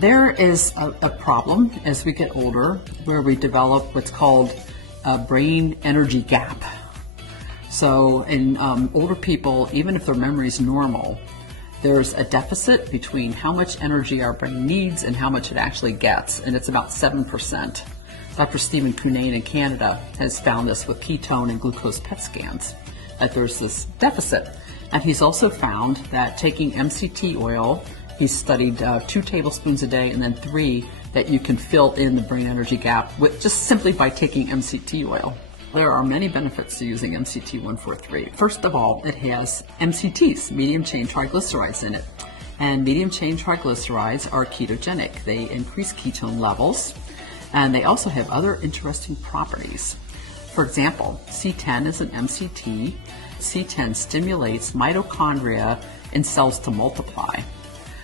There is a problem as we get older where we develop what's called a brain energy gap. So in older people, even if their memory is normal, there's a deficit between how much energy our brain needs and how much it actually gets, and it's about 7%. Dr. Stephen Cunnane in Canada has found this with ketone and glucose PET scans, that there's this deficit. And he's also found that taking MCT oil, he's studied 2 tablespoons a day and then 3, that you can fill in the brain energy gap with just simply by taking MCT oil. There are many benefits to using MCT 143. First of all, it has MCTs, medium chain triglycerides, in it. And medium chain triglycerides are ketogenic. They increase ketone levels, and they also have other interesting properties. For example, C10 is an MCT. C10 stimulates mitochondria in cells to multiply.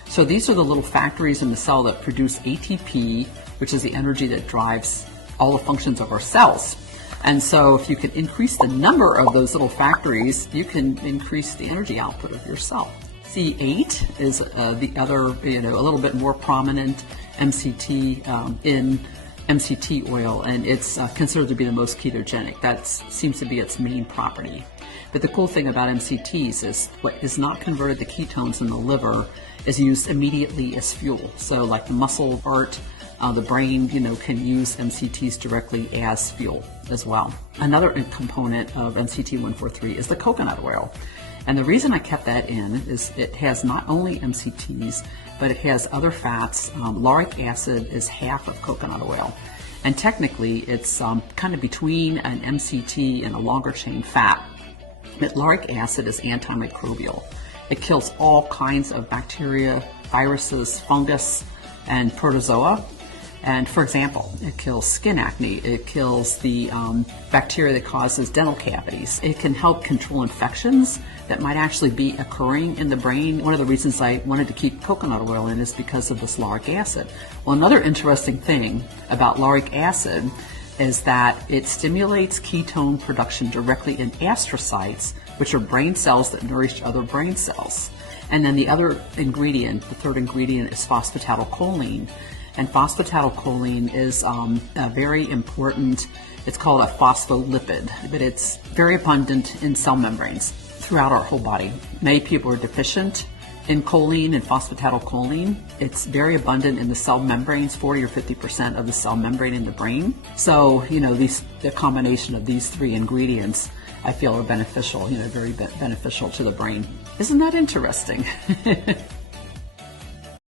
So these are the little factories in the cell that produce ATP, which is the energy that drives all the functions of our cells. And so if you can increase the number of those little factories, you can increase the energy output of your cell. C8 is the other, a little bit more prominent MCT in MCT oil, and it's considered to be the most ketogenic. That seems to be its main property. But the cool thing about MCTs is what is not converted to ketones in the liver is used immediately as fuel. So like muscle art, the brain, can use MCTs directly as fuel as well. Another component of MCT 143 is the coconut oil. And the reason I kept that in is it has not only MCTs, but it has other fats. Lauric acid is half of coconut oil. And technically, it's kind of between an MCT and a longer chain fat. But lauric acid is antimicrobial. It kills all kinds of bacteria, viruses, fungus, and protozoa. And for example, it kills skin acne. It kills the bacteria that causes dental cavities. It can help control infections that might actually be occurring in the brain. One of the reasons I wanted to keep coconut oil in is because of this lauric acid. Well, another interesting thing about lauric acid is that it stimulates ketone production directly in astrocytes, which are brain cells that nourish other brain cells. And then the other ingredient, the third ingredient, is phosphatidylcholine. And phosphatidylcholine is a very important, it's called a phospholipid, but it's very abundant in cell membranes throughout our whole body. Many people are deficient in choline and phosphatidylcholine. It's very abundant in the cell membranes, 40 or 50% of the cell membrane in the brain. So, the combination of these 3 ingredients I feel are beneficial, very beneficial to the brain. Isn't that interesting?